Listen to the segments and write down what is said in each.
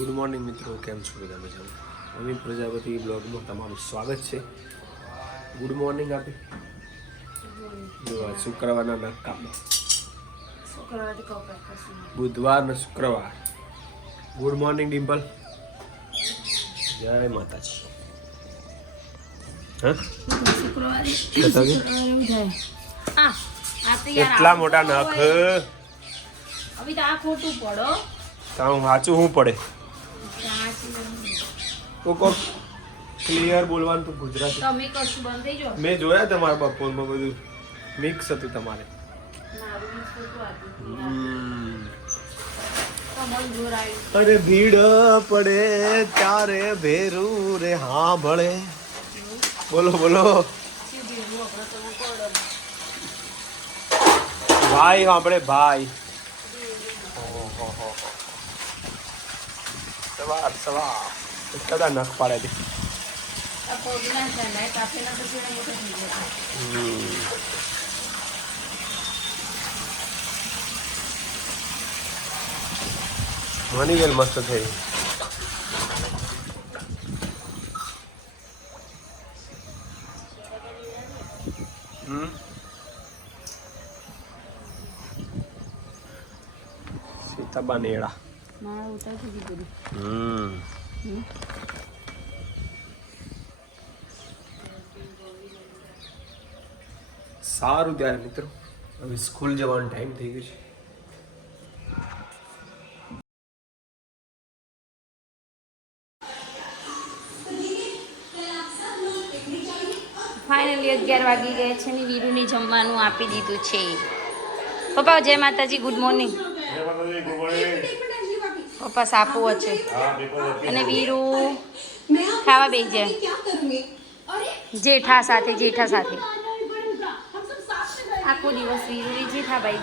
Good morning મિત્રો, કેમ છો બધા મજામાં? અમિત પ્રજાપતિ બ્લોગમાં તમારું સ્વાગત છે. ગુડ મોર્નિંગ આપી જો આજ શુક્રવારના નક્કા બુધવાર ને શુક્રવાર. Good morning Dimple. જય માતાજી. એટલા મોટા નખ હવે તો આ ખોટું પડો કામ સાચું શું પડે? તો કોક ક્લિયર બોલવાનું તો ગુજરાતી. તમે કશું બંધ થઈ જાઓ. મેં જોયા તમારા બપોરમાં બધું મિક્સ હતું તમારે. અરે ભીડ પડે ત્યારે ભેરું રે હા ભળે. બોલો બોલો ભાઈ. આપણે ભાઈ સવાર સવાર કદા નખ પાડે છે. મની ગયેલ મસ્ત થઈ. સીતાબા નેડા સારું ત્યારે મિત્રો, હવે સ્કૂલ જવાનો ટાઈમ થઈ ગયો છે. ફાઇનલી 11 વાગી ગયા છે ને વીરુને જમવાનું આપી દીધું છે. પપ્પા જય માતાજી, ગુડ મોર્નિંગ. પપ્પા સાપુ છે અને વીરુ ખાવા બેસી જાય જેઠા સાથે. આખો દિવસ વીરુ જેઠાભાઈ.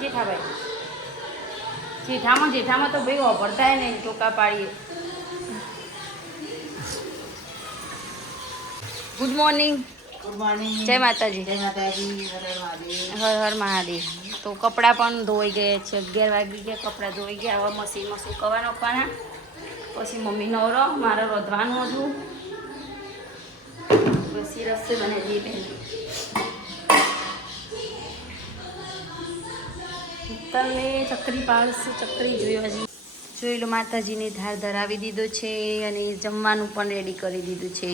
જેઠામાં તો ભાઈ વાપરતા ને ટોકા પાડીએ. Good morning. જય માતાજી. હર હર મહાદેવ. તો કપડાં પણ ધોઈ ગયા છે. 11 વાગી ગયા, કપડાં ધોઈ ગયા. હવે મશીનમાં સુકવવા નાખવાના. પછી મમ્મી નવરો, મારે રોધવાનું હતું. પછી રસોઈ બનાવી દઈએ. તમે ચકરી પાડશે, ચકરી જોઈ લો. માતાજીને ધાર ધરાવી દીધો છે અને જમવાનું પણ રેડી કરી દીધું છે.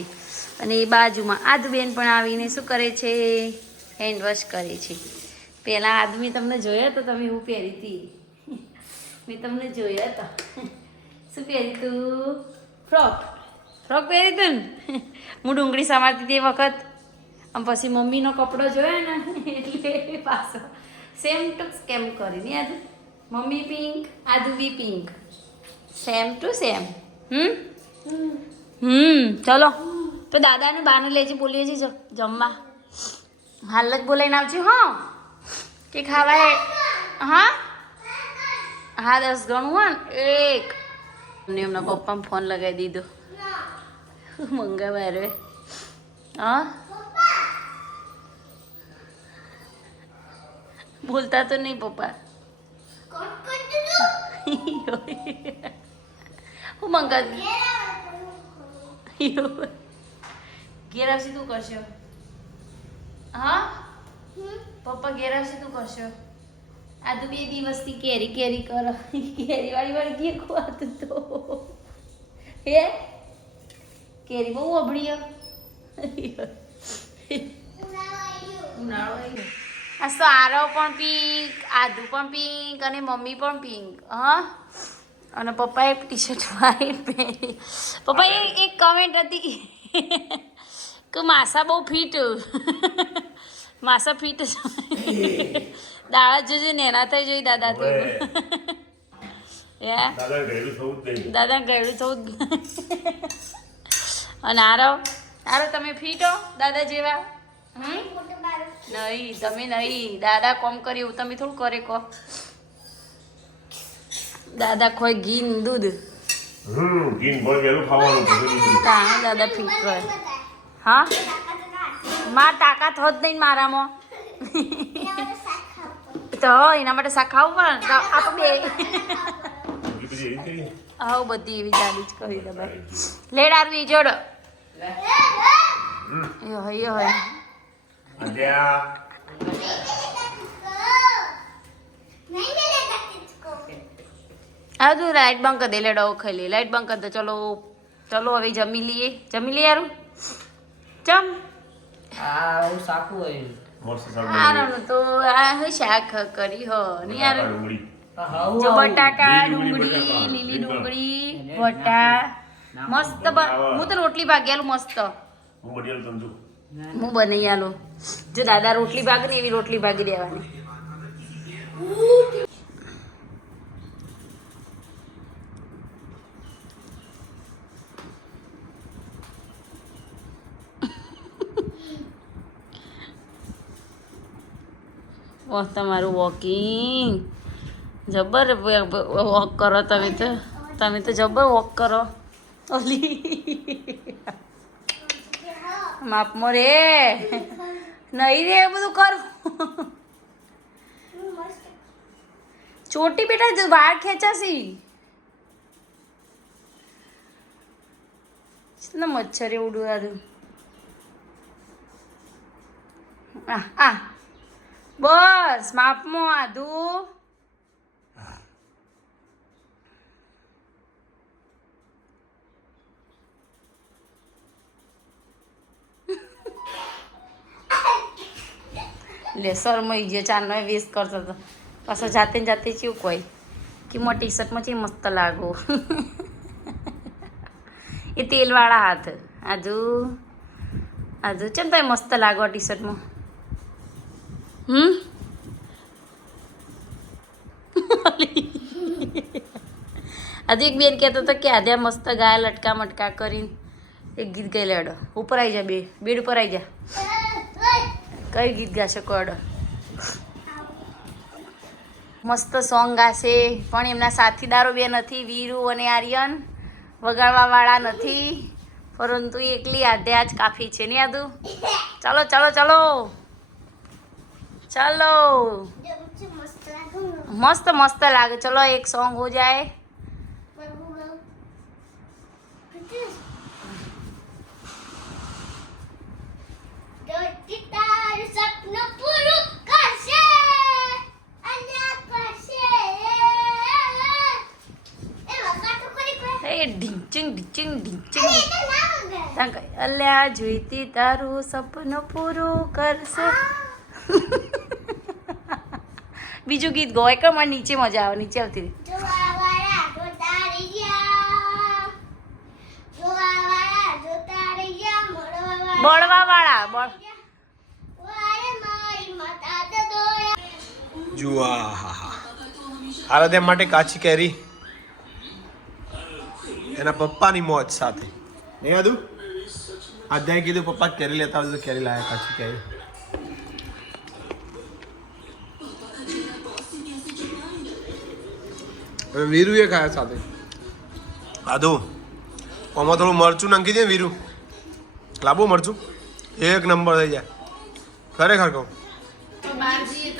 અને એ બાજુમાં આદુબેન પણ આવીને શું કરે છે? હેન્ડ વોશ કરે છે. પહેલાં આદમી તમને જોયો તો તમે હું પહેરી હતી. મેં તમને જોયો હતો. શું પહેરી તું? ફ્રોક પહેરી તું ને? હું ડુંગળી સમારતી હતી એ વખત. આમ પછી મમ્મીનો કપડો જોયો ને એટલે પાછો સેમ ટુ સ્કેમ કરીને યાદ. મમ્મી પિંક, આદુ બી પિંક, સેમ ટુ સેમ. ચલો તો દાદાને બાને લેજે, બોલીએ છીએ જમવા. હાલ જ બોલાવીને આવજો. હા કે ખાવા? હા 10 ગણું હોય ને 1. એમના પપ્પાને ફોન લગાવી દીધો મંગાવારે. હા બોલતા તો નહીં પપ્પા. હું મંગાવી ઘેર આવશે તું કરશો? હા પપ્પા ઘેર આવશે તું કરશો? આ તો 2 દિવસથી કેરી કરો. કેરી વાળી ઘેર ખવાતું તો હે કેરી બહુ અભળી. ઉનાળો આવી ગયો. આ તો આરવ પણ પિંક, આદુ પણ પિંક અને મમ્મી પણ પિંક. હા અને પપ્પાએ ટી શર્ટ વાળી પહેરી. પપ્પા એક કમેન્ટ હતી કે માસા બહુ ફિટ. માસા ફિટ દાડા જોજે નેના થઈ જોઈ દાદા તો. દાદા ગયડું થવું જ. અને આરવ તમે ફિટ હો દાદા જેવા? નહીં તમે નહીં. દાદા કોમ કર્યું તમે થોડું કરે કહો. દાદા કોઈ ઘી દૂધ દાદા ફિટ કરે. હા માર તાકાત હોત નહીં મારામાં. તો એના માટે શાક ખાવું પડે. આ તો બે આવ બધી એવી ચાલી જ કરી દે ભાઈ લેડ આરવી જોડ યો હોય આજુ લાઈટ બંધ કરી દે લેડો ખાઈ લે લાઈટ બંધ કરી દે ચલો ચલો હવે જમી લઈએ યારું ચમ આરામ તો આ શાક કરી હો ને યાર જો બટાકા ડુંગળી લીલી ડુંગળી વટા મસ્ત હું તો રોટલી ભાગ્યાલું મસ્ત હું બની આલું જો દાદા રોટલી ભાગ ને એવી રોટલી ભાગી દેવાની વાહ તમારું વોકિંગ જબર વોક કરો તમે તો જબર વોક કરો ઓલી માપમાં રે નહીં રે બધું કરું ચોટી બેટા વાળ ખેંચાશી મચ્છર એવડું આદું આ બસ માપમાં આધું લે શરમાઈ ગયો ચાનો વેસ્ટ કરતો હતો પાછો જાતે ને જાતે ચેવું કોઈ કે મોટી ટી શર્ટમાં છે મસ્ત લાગો એ તેલવાળા હાથ આજુ ચમ તમે મસ્ત લાગો ટી શર્ટમાં આજે એક બેન કહેતો હતો કે આજે મસ્ત ગાય લટકા મટકા કરીને એક ગીત ગાઈ લેડો ઉપર આવી જા બેડ ઉપર આવી જા કઈ ગીત ગાશે કોડો મસ્ત સોંગ ગાશે પણ એમના સાથીદારો બે નથી વીરુ અને આર્યન વગાડવાવાળા નથી પરંતુ એકલી આધ્યા જ કાફી છે ને યાદુ ચાલો ચાલો ચાલો ચાલો મસ્ત મસ્ત લાગે चलो एक सॉन्ग हो जाए ઢીંચિંગ ઢીંચિંગ ઢીંચિંગ અલ્યા જોઈતી તારું સપનું પૂરું કરશે બીજું ગીત ગોય કે મને નીચે મજા આવે નીચે આવતી બળવા વાળા જુઆ આરાધ્યા માટે કાચી કેરી એના પપ્પાની મોજ સાથે નહીં આદુ આધ્યાએ કીધું પપ્પા કેરી લેતા હોય તો કેરી લાયા કાચી કેરી વીરુએ ખાયા સાથે આદુ આમાં થોડું મરચું નાખી દે વીરુ લાંબુ મરચું એક નંબર થઈ જાય ખરેખર કહું પણ હજી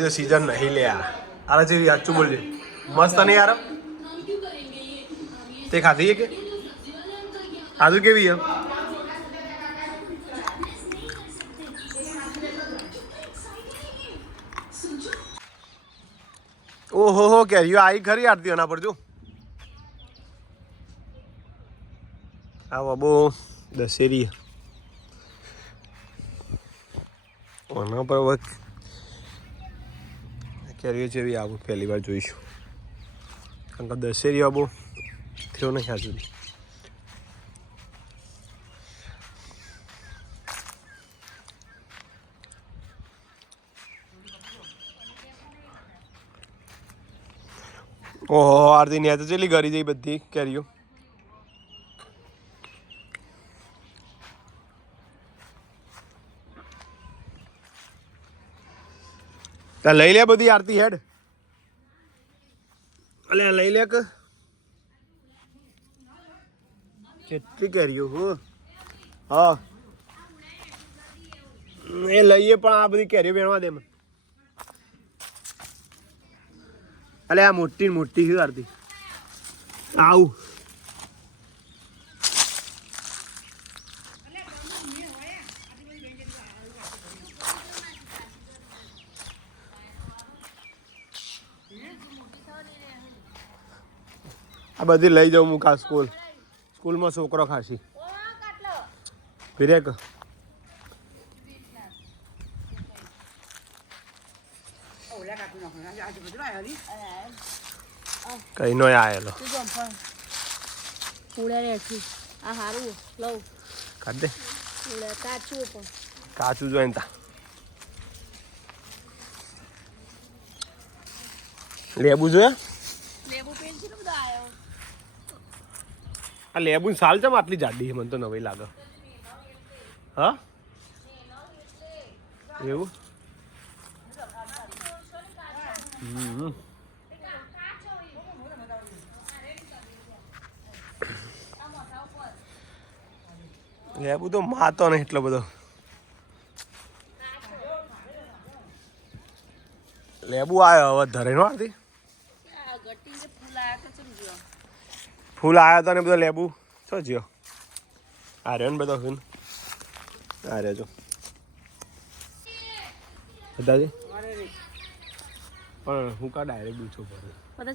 તો સીઝન નહીં લે આરા જેવી સાચું બોલજે મસ્ત નહીં યાર તે ખાધી કે આદુ કેવી એમ ઓહો હો કેરીઓ આવી ખરી આરતી એના પર જો આ બાબો દશેરી ઓના પર વખત કેરીઓ જેવી આવું પહેલી વાર જોઈશું કારણ કે દશેરી બાબો થયો નહીં આ સુધી ઓહો આરતી ની આ તો ચેલી કરી જઈ બધી કેરીઓ લઈ લે બધી આરતી હેડ અલે લઈ લે કે કેટલી કેરીઓ હો હા એ લઈએ પણ આ બધી કેરીઓ વેણવા દે મને અલે આ મોટી મોટી શું આરતી આવું આ બધી લઈ જાઉં હું કા સ્કૂલમાં છોકરો ખાસી ફિરેક કઈ નો આયેલો આ હારું લઉં કાઢ દે કાચું પણ કાચું જોઈને તા લેબુ જોયા લેબુ પેન્સિલ બધા આવ્યો આ લેબુ સાલ ચમ આટલી જાડી મને તો નવી લાગે હા એવું લેબુ તો માતો ને એટલો બધો લેબુ આવ્યો હવે ધરે નો આરતી ફૂલ આવ્યા હતા ને બધો લેબુ શું જ્યો આ રહ્યો ને બધો ફૂલ આ રહ્યો જો બધાજી પણ હું કા ડાયરેક્ટ દૂછો પડે બધા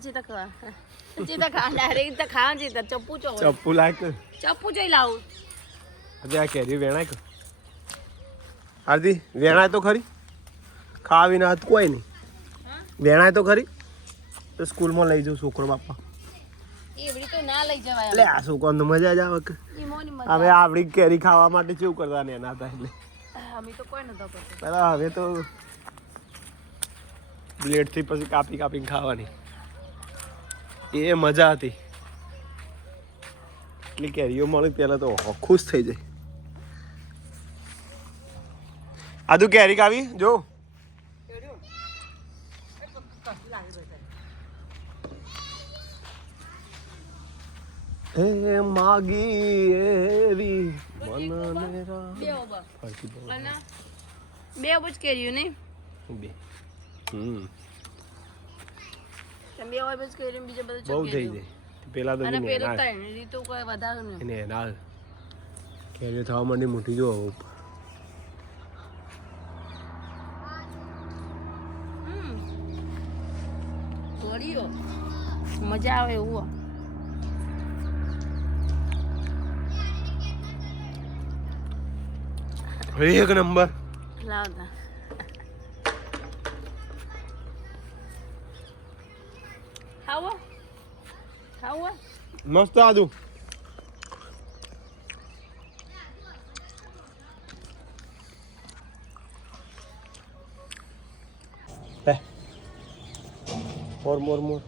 ચેતા ખા ડાયરેક્ટ તો ખાવા ચેતા ચપ્પુ ચો ચપ્પુ લાયક ચપ્પુ જોઈ લાવું અરે આ કેરી વેણાય કે આરતી વેણાય તો ખરી ખાવા વિના કોઈ નહીં વેણાય તો ખરી તો સ્કૂલમાં લઈ જાઉં છોકરો બાપા એવડી તો ના લઈ જવાય એટલે આ છોકરાને તો મજા જ આવે કે હવે આવડી કેરી ખાવા માટે કેવું કરતા ને એના હતા એટલે અમે તો કોઈ નતો કરતો પેલા હવે તો બ્લેડથી પછી કાપી કાપીને ખાવાની એ મજા હતી એટલી કેરીઓ મળી પહેલાં તો ખુશ થઈ જાય આદુ કેરી કાવી જો હે માગી એવી મનને બે બજ કર્યું ને બે બે બજ કર્યું બીજા બધું બહુ થઈ જાય પેલા તો અને પેલો ત્રણ રીતો કોઈ વધારે નહીં એને એના કેરીઓ થવા માંડી મોટી જો ગળ્યો મજા આવે એવું એક નંબર લાવતા ખાવો મસ્ત આદુ મોર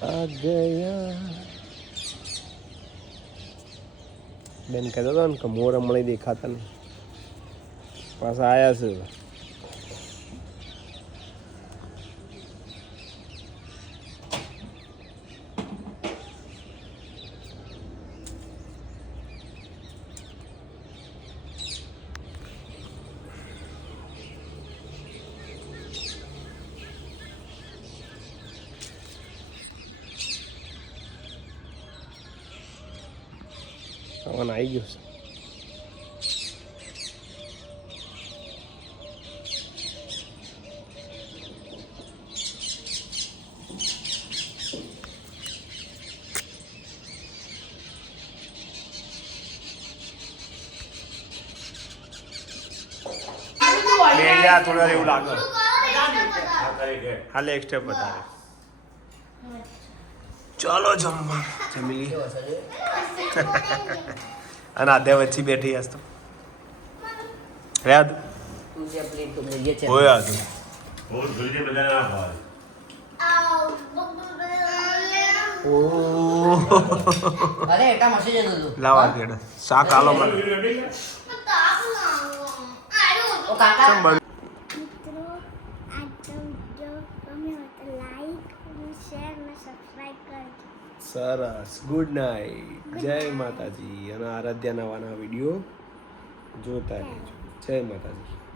આ ગયા બેન કહેતો હતો ને કે મોર હમણાં દેખાતા ને પાછા આવ્યા છે ખાવાનું આવી ગયું છે થોડા એવું લાગે હાલે એક સ્ટેપ વધારે ચાલો જમવા જમી લઈએ અને આધે વચ્ચે બેઠી હસ તો યાદ હોય આદુ અરે એટા મસી જતો તું લાવા કેડ શાક આલો મને ઓ કાકા ચમ બન મિત્રો આ વિડીયો ગમ્યો હોય તો લાઈક શેર અને સબસ્ક્રાઈબ કરજો સરસ ગુડ નાઇટ જય માતાજી અને આરાધ્યા નવાના વિડીયો જોતા રહેજો. જય માતાજી.